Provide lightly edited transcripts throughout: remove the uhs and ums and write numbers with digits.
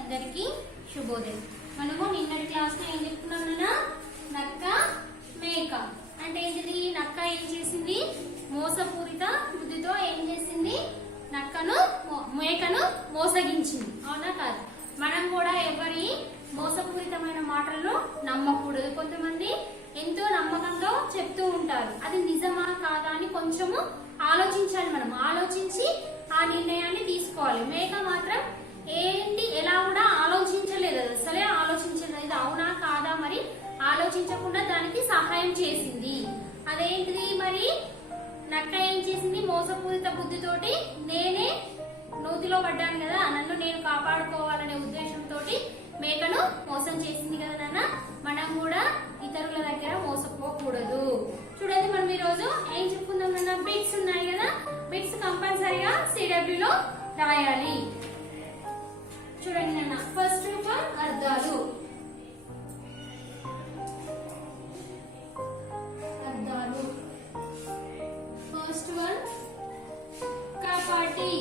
అందరికీ శుభోదయం. మనము నిన్నటి క్లాస్ లో ఏం చెప్పుకున్నామన్నా, నక్క మేక అంటే ఏంటిది? నక్క ఏం చేసింది? మోసపూరిత బుద్ధితో ఏం చేసింది? మేకను మోసగించింది. అవునా కాదు? మనం కూడా ఎవరి మోసపూరితమైన మాటలను నమ్మకూడదు. కొంతమంది ఎంతో నమ్మకంలో చెప్తూ ఉంటారు, అది నిజమా కాదా అని కొంచెము ఆలోచించాలి. మనం ఆలోచించి ఆ నిర్ణయాన్ని తీసుకోవాలి. మేక మాత్రం ఏంటి ఎలా కూడా ఆలోచించలేదు, అసలే ఆలోచించలేదు. ఇది అవునా కాదా మరి ఆలోచించకుండా దానికి సహాయం చేసింది. అదేంటిది మరి? నక్క ఏం చేసింది? మోసపూరిత బుద్ధితోటి నేనే నూతిలో పడ్డాను కదా, నన్ను నేను కాపాడుకోవాలనే ఉద్దేశంతో మేకను మోసం చేసింది కదా నాన్న. మనం కూడా ఇతరుల దగ్గర మోసపోకూడదు. చూడండి, మనం ఈ రోజు ఏం చెప్పుకుందాం నాన్న? బిట్స్ ఉన్నాయి కదా, బిట్స్ కంపల్సరీగా CW లో రాయాలి. చూడండి నాన్న, ఫస్ట్ వన్ అర్థాలు. ఫస్ట్ వన్ కపటి.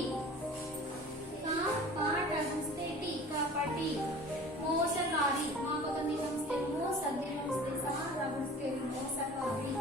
కపటి. మోసకారి. మాపకంది నమస్తే మో, సద్ది నమస్తే సా, రమస్తే మోసకారి.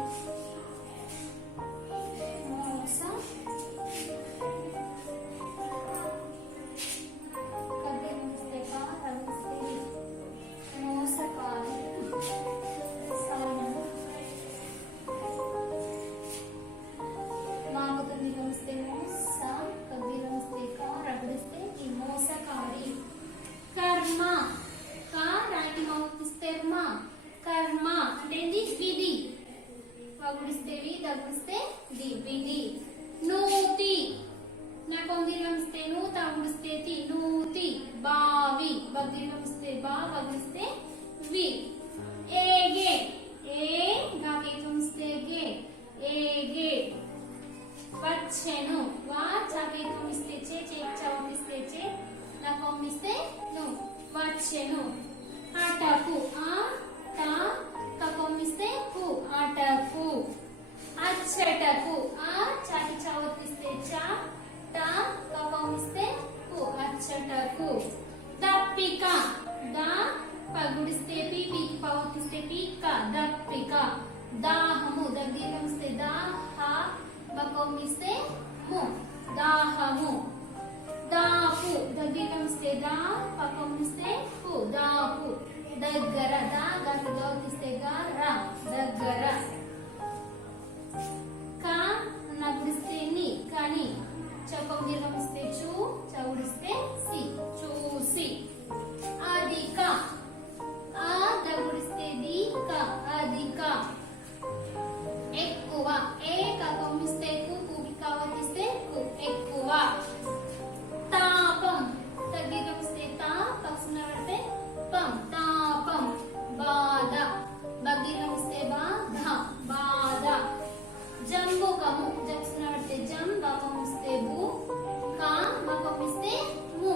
కర్మ అంటే విధి. వగుడిస్తే వి, దగ్గుడిస్తే ది, విధి. నూతి. నాకొందిరిస్తే ను, తగుడిస్తే తి, నూతి. బావి. వగ్దిరిస్తే బా, వగుడిస్తే వి. ఏగే. ఏ గాకేతుంస్తే గే, ఏగే. వచ్చెను. వా చాకేతుంస్తే చే, చేక్చవమిస్తే చే, నాకొమ్మిస్తే ను, వచ్చెను. అటకు. ఆ ట కకొమ్మిస్తే కు, అటకు. అచ్చటకు. ఆ చాకి చవతిస్తే చ, ట కకొమ్మిస్తే కు, అచ్చటకు. దప్పిక. ద పగుడిస్తే పి, పీకి పవతిస్తే పీక, దప్పిక. దాహము. దగ్గరిస్తే దా, హ బకొమ్మిస్తే ము, దాహము. దాపు. దగ్గరిస్తే దా, పకొమ్మిస్తే కు, దాపు. దగ్గర. దా గకి దౌతిస్తే గా, ర, దగ్గర. క నగుడిస్తే ని, కని. చపం దీర్ఘమిస్తే చూ, చౌడిస్తే సి, చూసి. అధిక. ఆ దగ్గుడిస్తే ది, క, అధిక. ఎక్కువ. ఏ కకొమ్మిస్తే కు, కుకి కవతిస్తే కు, ఎక్కువ. తాపం. తగ్గమిస్తే తా, పక్షున పడితే పం, తాపం. బాధ. బగ్గమిస్తే బా, ధ, బాధ. జంబుకము. జక్షున పడితే జం, బకమిస్తే బు, కా, బకమిస్తే ము,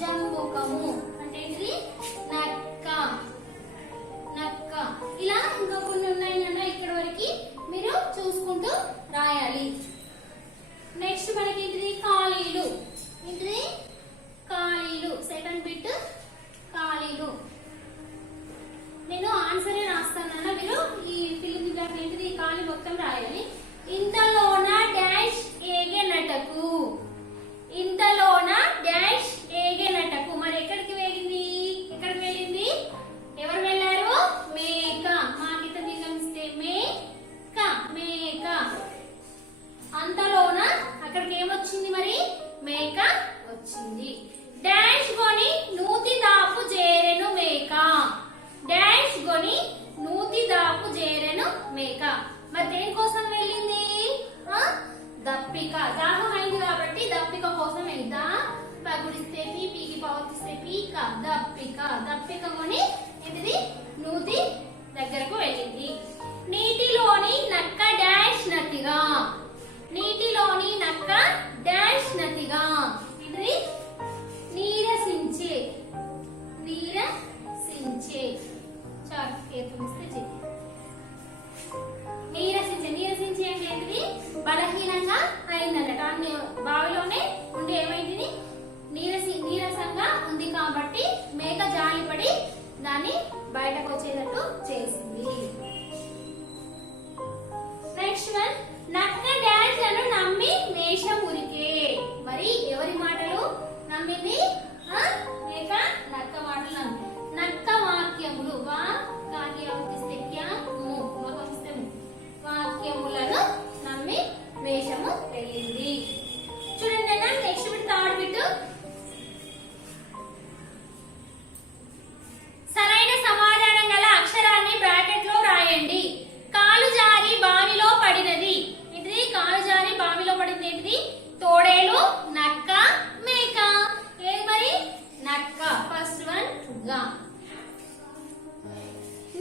జంబుకము. అంటే ఏంటిది? నక్క. నక్క. ఇలా ఇంకా కొన్ని ఉన్నాయి నాన్న, ఇక్కడ వరకు మీరు చూసుకుంటూ రాయాలి. నెక్స్ట్ మనకి ఏంటిది? ఖాళీలు. ఏంటిది? ఖాళీలు. సెకండ్ బిట్ ఖాళీలు. నేను ఆన్సరే రాస్తానన్నా, మీరు ఈ ఫిల్లింగ్ బ్లాక్ ఏంటిది? ఖాళీ మొత్తం రాయాలి. ఇంతలోన డాష్ ఏగెనటకు. ఇంతలోన డాష్ ఏగెనటకు. మరి ఎక్కడికి వెళ్ళింది? ఎక్కడికి వెళ్ళింది? ఎవరు వెళ్ళారు? మేక. మాకిత నిగమిస్తే మేక, మేక. అంతలోన అక్కడికి ఏమొచ్చింది మరి? మేక వచ్చింది. డాష్ గొని నూతి దాపు జేరెను మేక. డాష్ గొని నూతి దాపు జేరెను మేక. మరి దేనికోసం వెళ్ళింది? దప్పిక. దాహం అయింది కాబట్టి దప్పిక కోసం వెళ్ళి. దా పగుడిస్తే పీ, పీకి పవతిస్తే పీక, దప్పిక. దప్పిక కొని ఏంటిది? నూతి దగ్గరకు వెళ్ళింది. నీటిలోని నక్క డాష్ నతిగా. నీటిలోని నక్క డాష్ నతిగా. ఇది నీరసించే. నీరసించే. చాలు కేతుమిస్తే నీరసించే. నీరసించే అంటే ఏంటిది? బలహీనంగా అయిందన్నట. బావిలోనే ఉండి ఏమైంది? నీరసంగా ఉంది కాబట్టి బయటకు వచ్చేటట్టు చేసింది. నెక్స్ట్ వన్, నక్క డాష్ లను నమ్మి మేషం ఉరికే. మరి ఎవరి మాటలు నమ్మింది? మేక నక్క మాటలు నమ్మి. నక్క వాక్యములు వాక్యములను నమ్మి మేషము వెళ్ళింది. చూడండి నెక్స్ట్ బిట్, థర్డ్ బిట్. సరైన సమాధానం గల అక్షరాన్ని బ్రాకెట్ లో రాయండి. కాలు జారి బావిలో పడినది. ఇది కాలు జారి బావిలో పడింది ఏంటిది? తోడేలు, నక్క, మేక. ఏది మరి? నక్క. ఫస్ట్ వన్ గా.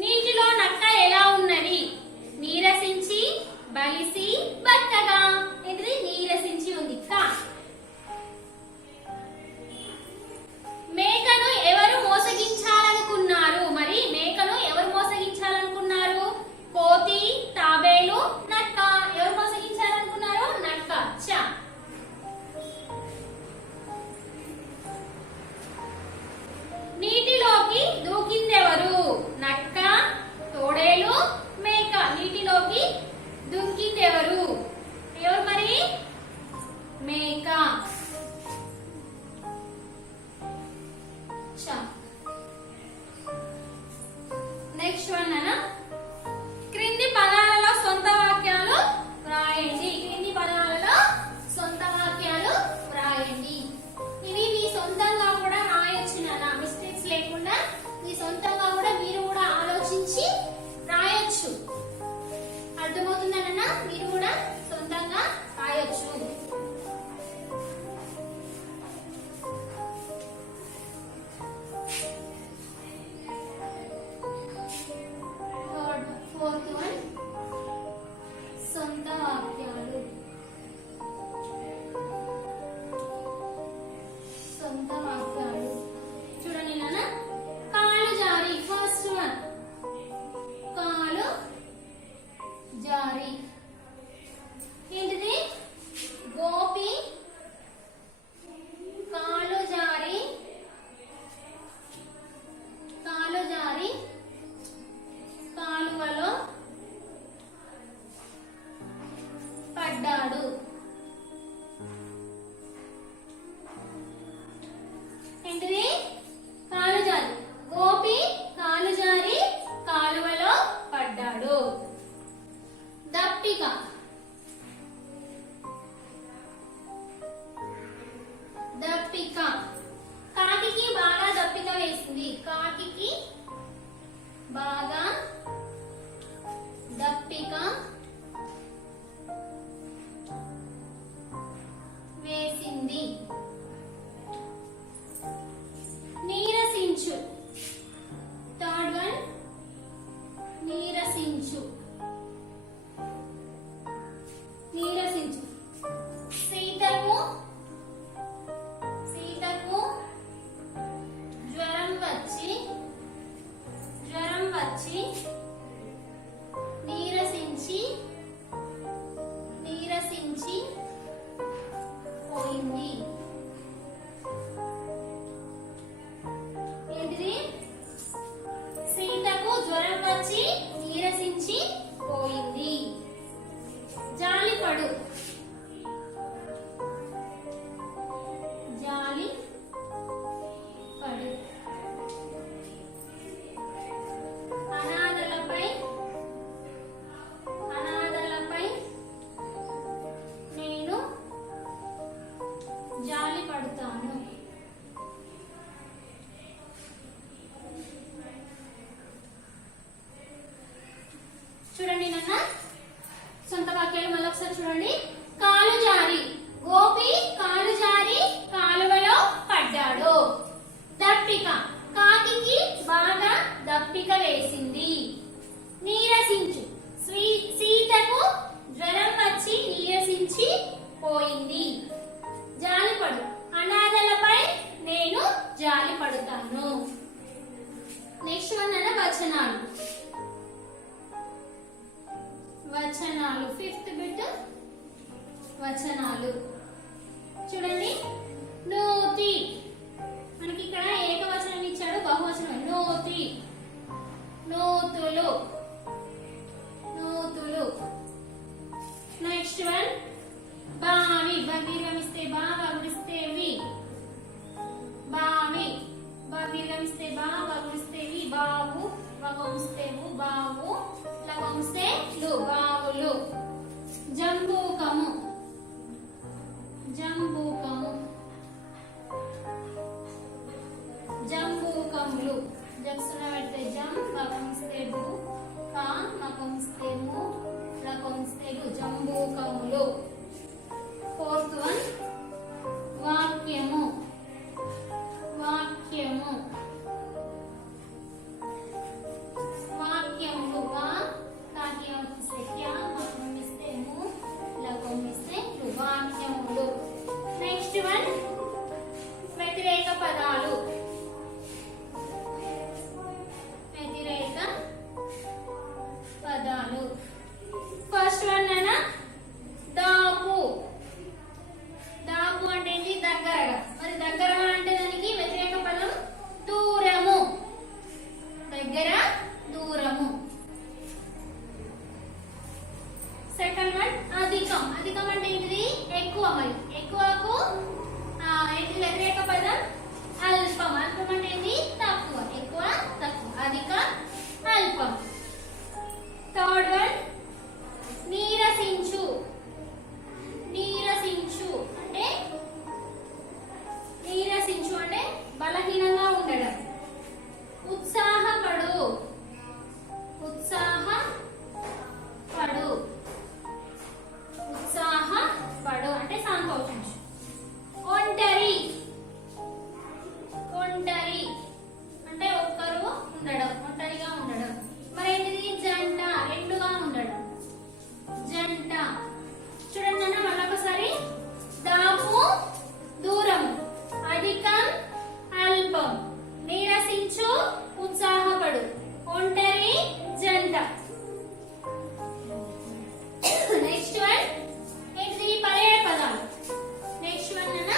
నీటిలో నక్క ఎలా ఉన్నది? నీరసించి, బలిసి, బక్కగా. ఇది నీరసించి ఉంది. కా. మేకను ఎవరు మోసగించాలనుకున్నారు? మరి మేకను ఎవరు మోసగించాలనుకున్నారు? కోతి, తాబేలు, నక్క. ఎవరు మోసగించాలనుకున్నారు? నక్క. చ. నీటిలోకి దూకిందెవరు? నక్క, తోడేలు, మేక. నీటిలోకి దూకిందెవరు? ఎవరు మరి? మేక. నెక్స్ట్ వన్ అన్నా, క్రింది పదాలలో సొంత వాక్యాలు రాయండి. క్రింది పదాలలో సొంత వాక్యాలు రాయండి. ఇవి మీ సొంతంగా కూడా రాయొచ్చు నాన్న, మిస్టేక్స్ లేకుండా మీ సొంతంగా కూడా మీరు కూడా ఆలోచించి రాయొచ్చు. అర్థమవుతుందన్న? మీరు కూడా సొంతంగా రాయొచ్చు. ఫోర్త్ వన్, సొంత వాక్యాలు. సొంత వాక్యాలు చూడండి నాన్న. కాలు జారి. ఫస్ట్ వన్, కాలు జారి. ఏంటిది? గోపి కాలు జారి, కాలు జారి కాలువలో పడ్డాడు. ఏంటిది? కాలు జారి. గోపి కాలు జారి కాలువలో పడ్డాడు. దప్పిక. దప్పిక. కాకికి బాగా దప్పిక వేసింది. కాకికి బాగా దప్పిక వేసింది. నీరసించు. థర్డ్ వన్, నీరసించు. నీరసించు. సీతకు జ్వరం వచ్చి నీరసించి పోయింది. ఏంటిది? సీతకు జ్వరం వచ్చి నీరసించి పోయింది. జాలిపడు. జాలి పడు. అనాథలపై నేను జాలి పడతాను. చూడండి నాన్న సొంత వాక్యాలు మళ్ళీ ఒకసారి చూడండి. కాలు జారి. గోపి కాలు జారి కాలువలో పడ్డాడు. దప్పిక. కాకికి బాగా దప్పిక వేసింది. నీరసించు. సీతకు జ్వరం వచ్చి నీరసించి పోయింది. జాలిపడు. అనాథలపై నేను జాలి పడతాను. నెక్స్ట్ వన్ అన్న వచనాలు. వచనాలు ఫిఫ్త్ బిట్. వచనాలు చూడండి. నోతి. మనకి ఇక్కడ ఏకవచనం ఇచ్చాడు, బహువచనం. నోతి దీర్ఘమిస్తే బా, వగులిస్తే వి, బావు, వగమిస్తే వు, బావు, లగమిస్తే లు, బావులు. జంబూకము, జంబూకము, జంబూకములు. జక్సున పెడితే జం, వగమిస్తే బు, కా, మగమిస్తే ము, లగమిస్తే లు, జంబూకములు. ఫోర్త్ వన్ వాక్యము, వాక్యము, వాక్యములు. వా కాకి వస్తే క్యా, మగమిస్తే ము, లగమిస్తే లు, వాక్యములు. నెక్స్ట్ వన్ వ్యతిరేక పదాలు, వ్యతిరేక పదాలు. ఫస్ట్ వన్ అన్నా దాపు. దాపు అంటే ఏంటి? దగ్గరగా. మరి దగ్గరగా అంటే దానికి వ్యతిరేక పదం దూరము. దగ్గర, దూరము. సెకండ్ వన్ అధికం. అధికం అంటే ఏంటిది? ఎక్కువ. మరి ఎక్కువకు ఏంటి వ్యతిరేక పదం? అల్పం. అల్పం అంటే ఏంటి? తక్కువ. ఎక్కువ, తక్కువ. అధిక, అల్పం. థర్డ్ వన్ నీరసించు. నీరసించు అంటే నీరసించు అంటే బలహీనంగా ఉండడం. ఉత్సాహపడు, ఉత్సాహపడు, ఉత్సాహపడు అంటే సంతోషించు. ఒంటరి, ఒంటరి అంటే ఒక్కరు ఉండడం, ఒంటరిగా ఉండడం. మరి ఏంటిది? జంట, రెండుగా ఉండడం, జంట. చూడండి అన్న మళ్ళొకసారి. దాపు దూరం, అధికం అల్పం, నీరసించు ఉత్సాహపడు, ఒంటరి జంట. నెక్స్ట్ వన్ ఏంటిది? పర్యాయ పదాలు. నెక్స్ట్ వన్ అన్న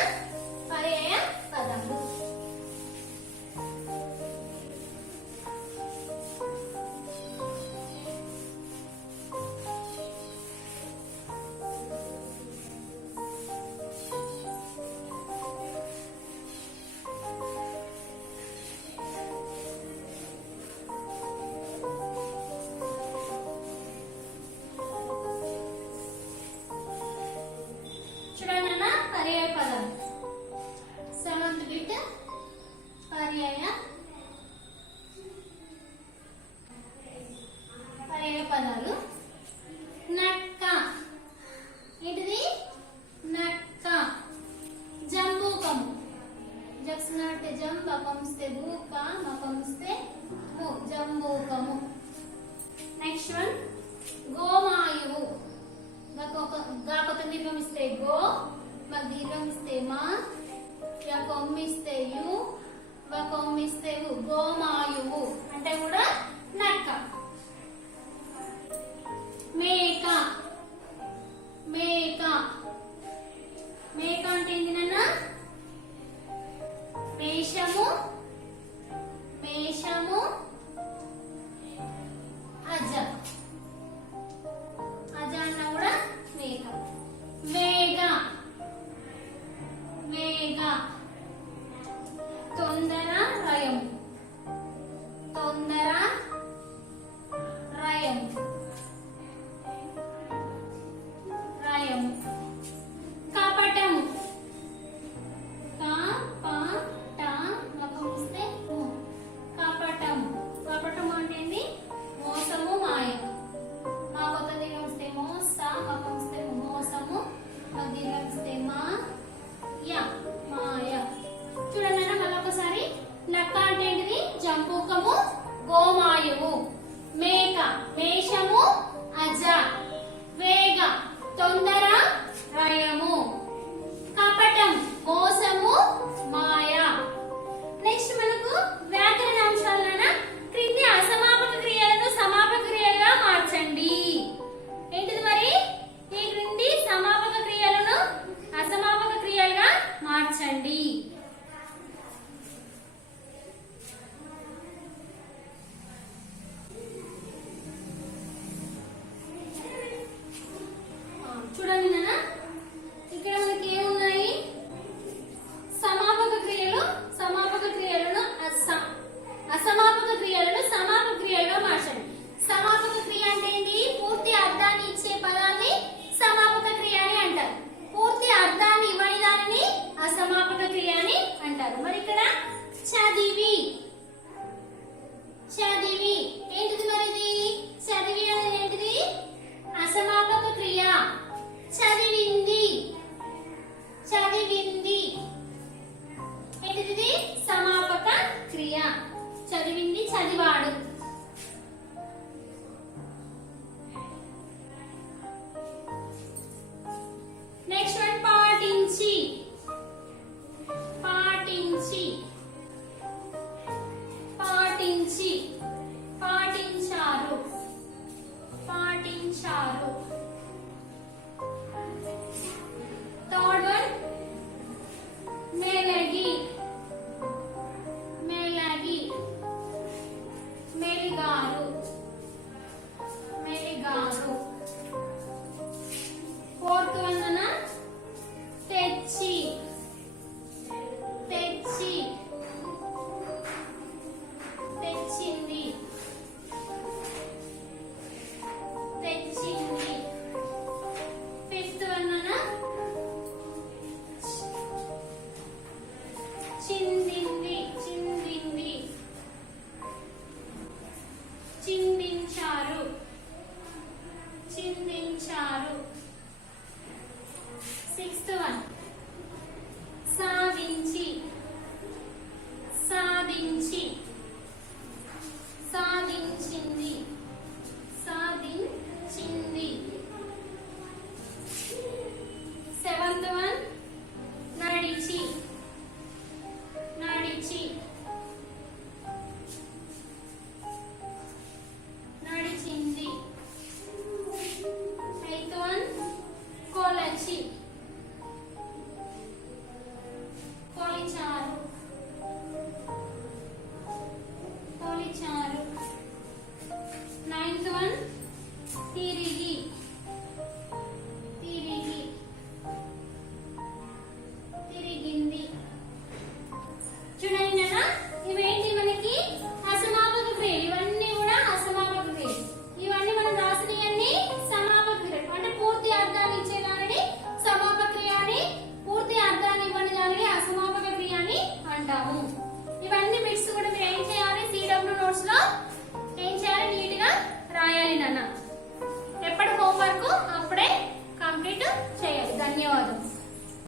పర్యాయ పదాలు. చూడండి అన్న పర్యాయ పదాలు. సెవెంత్ బిట్ పర్యాయ పర్యాయ పదాలు. నక్క. ఏంటిది? నక్క. జంబూకము. జక్సున అంటే జం, బకంస్తే బు, కా, మకంస్తే ము, జంబూకము. Next one గోమాయువు. గాకొక దీర్ఘమిస్తే గో, మగ దీర్ఘమిస్తే మా, యకొమ్మిస్తే యు, వకొమ్మిస్తే వు, గోమాయువు అంటే కూడా నక్క. మేక. మేక. మేక అంటే ఏంటి నాన్న? మేషము, మేషము, అజ. అజ అన్నా కూడా మేక. వేగ. వేగ. తొందర, రయం. తొందర, రయం. రయం. కపటము. క, ప, ట, మగమిస్తే ము. కపటము. కపటము అంటే ఏంది? మోసము, మాయ. మా కొత్త దీర్ఘమిస్తే మో, సా, మగమిస్తే మోసము, మగ దీర్ఘమిస్తే మా, యా, మాయ. చూడండి అన్న మళ్ళొకసారి. నక్క అంటే ఏంటిది? జంబూకము, గోమాయువు. మేక, మేషము, అజ. వేగ, తొందర, రయము. కపటం, మోసము, మాయ. నెక్స్ట్ మనకు వ్యాకరణ అంశాలన క్రింది అసమాపక క్రియలను సమాపక క్రియలుగా మార్చండి. ఏంటిది మరి? ఈ క్రింది సమాపక క్రియలను అసమాపక క్రియలుగా మార్చండి. చూడండి ఇవన్నీ బిట్స్ కూడా మీరు ఏం చేయాలి, CW నోట్స్ లో ఏం చేయాలి, నీట్ గా రాయాలి నాన్న.